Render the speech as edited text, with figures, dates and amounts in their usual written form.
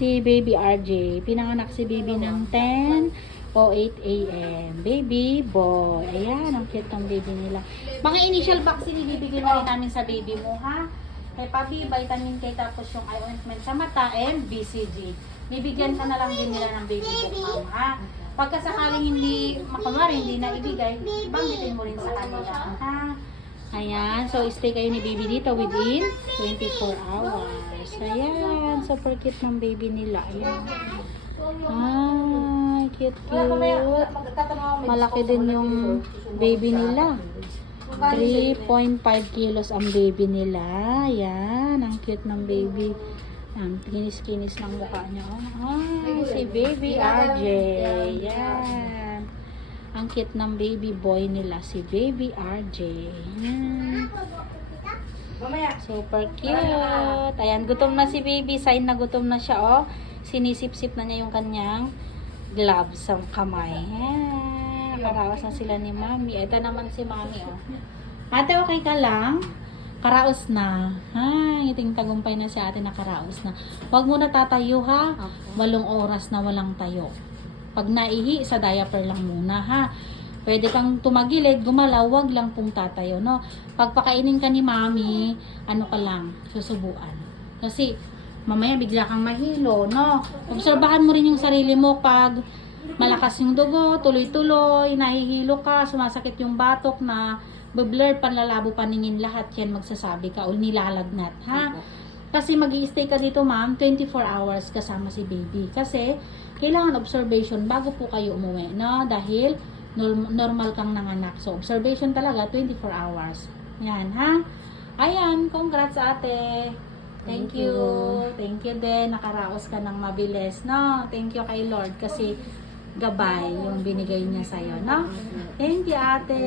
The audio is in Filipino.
si Baby RJ. Pinanganak si Baby ng 10:08 AM. Baby boy. Ayan, ang cute ng baby nila. Mga initial vaccine ibibigay na rin namin sa baby mo, ha? Kay Papi, vitamin K, tapos yung eye ointment sa mata, and BCG. Bibigyan ka na lang din nila ng baby book, ma'am, ha? Pagka sakaling hindi, makamari, hindi na ibigay, banggitin mo rin sa kanila, ha? Ayan, so stay kayo ni baby dito within 24 hours. Ayan, super cute ng baby nila. Ayan. Ay, cute. Malaki din yung baby nila. 3.5 kilos ang baby nila. Ayan, ang cute ng baby. Ayan, kinis-kinis ng mukha niya. Ay, si baby RJ. Ayan. Ang cute ng baby boy nila, si baby RJ. Ayan. Super cute. Ayan, gutom na si baby. Sign na gutom na siya, oh. Sinisip-sip na niya yung kanyang gloves sa kamay. Ayan. Nakaraos na sila ni mami. Ito naman si mami, oh. Ate, okay ka lang? Karaos na. Ay, iting tagumpay na si ate, nakaraos na. Huwag mo na tatayo, ha? 8 oras na walang tayo. Pag naihi, sa diaper lang muna, ha? Pwede kang tumagilid, gumalaw, wag lang pong tatayo, no? Pag pakainin ka ni mami, ano ka lang, susubuan. Kasi, mamaya bigla kang mahilo, no? Obserbahan mo rin yung sarili mo pag malakas yung dugo, tuloy-tuloy, nahihilo ka, sumasakit yung batok na blur, panlalabo, paningin, lahat yan magsasabi ka o nilalagnat, ha? Kasi mag-i-stay ka dito, ma'am, 24 hours kasama si baby. Kasi, kailangan observation bago po kayo umuwi, no? Dahil, normal kang nanganak. So, observation talaga, 24 hours. Yan, ha? Ayan, congrats, ate. Thank you. Thank you din. Nakaraos ka ng mabilis, no? Thank you kay Lord kasi gabay yung binigay niya sa'yo, no? Thank you, ate.